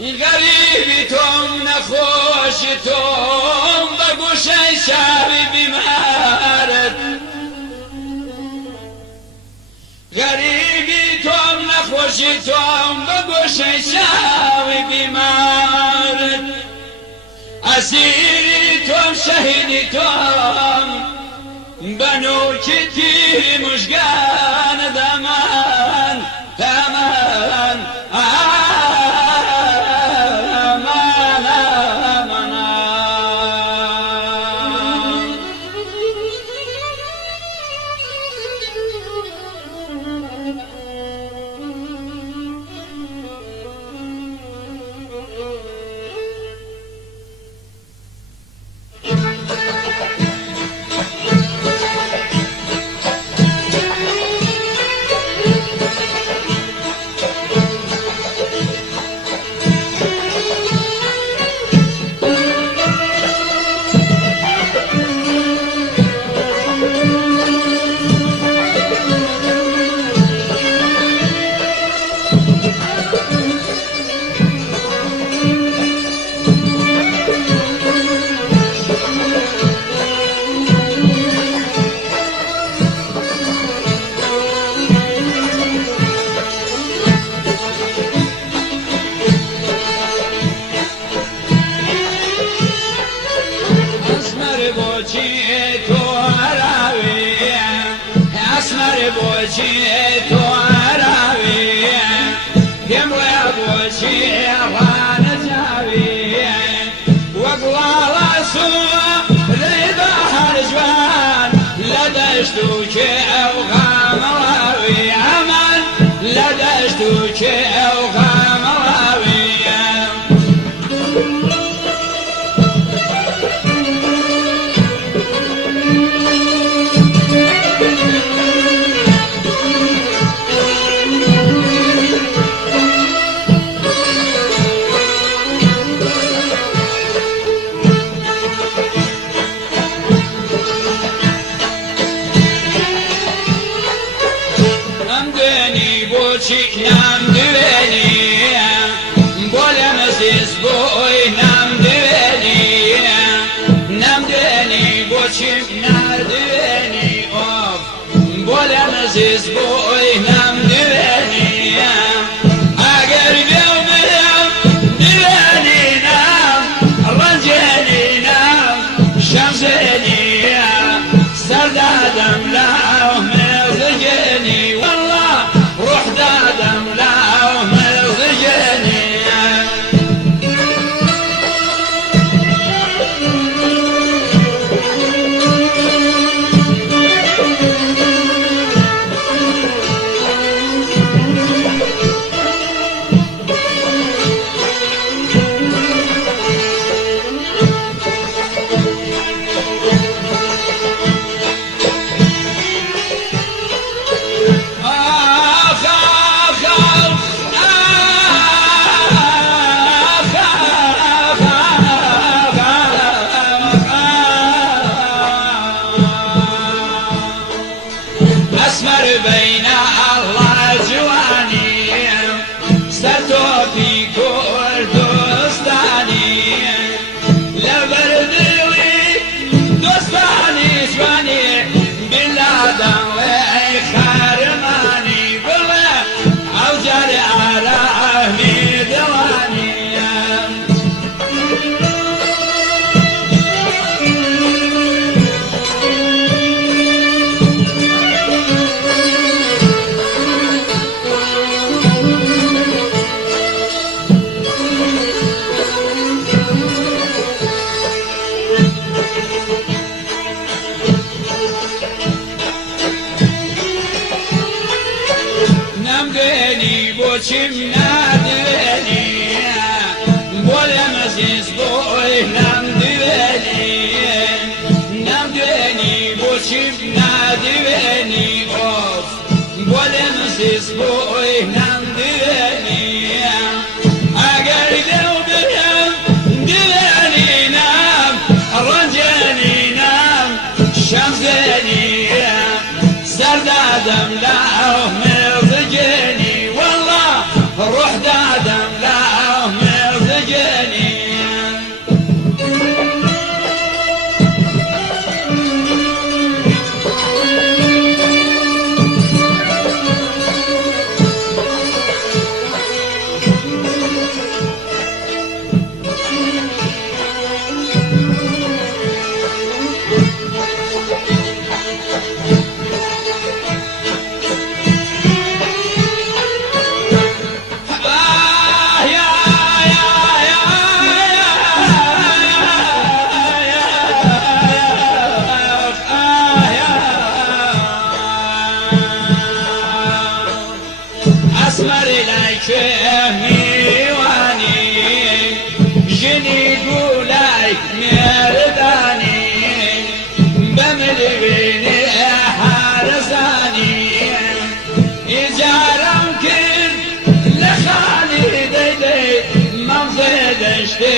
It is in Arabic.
غريبی تۆم نەخۆشی تۆم بە گوشەی شاوی بیمارت غريبي توم نخوشي توم بقوشي شاوي بمارد أسيري توم شهيدي توم بنو كتير مشقان دمان دمان لدشتوك أو غامراوي عمل لدشتوك أو غامراوي نام دوێنی بۆلە مەزیز بۆی نام دوێنی نام دوێنی بۆچی نردوێنی ئۆف بۆلە مەزیز بۆی نام دوێنی ئەگەر بێو برم دوێنی نام ڕەنجێنی نام شەمزێنی سەردادەم لاو مێزگێنی بين الله جواني ستوفي كردستاني لبردوي دوستاني جواني بلادم وخارماني بلا اوجر عرامي دواني بۆچیم نادوێنی بۆلە مەزیز بۆی نامدوێنی نامدوێنی بۆچیم نادوێنی ئۆف بۆلە مەزیز بۆی نامدوێنی ئەگەر دێو برم دوێنی نام ڕەنجێنی نام شەمزێنی سەردادەم لاو مێزگێنی روح دا میوانی جنی گولای مردانی بملوینی حرزانی ایجارم کرد لخالی دیدی مغزه دشته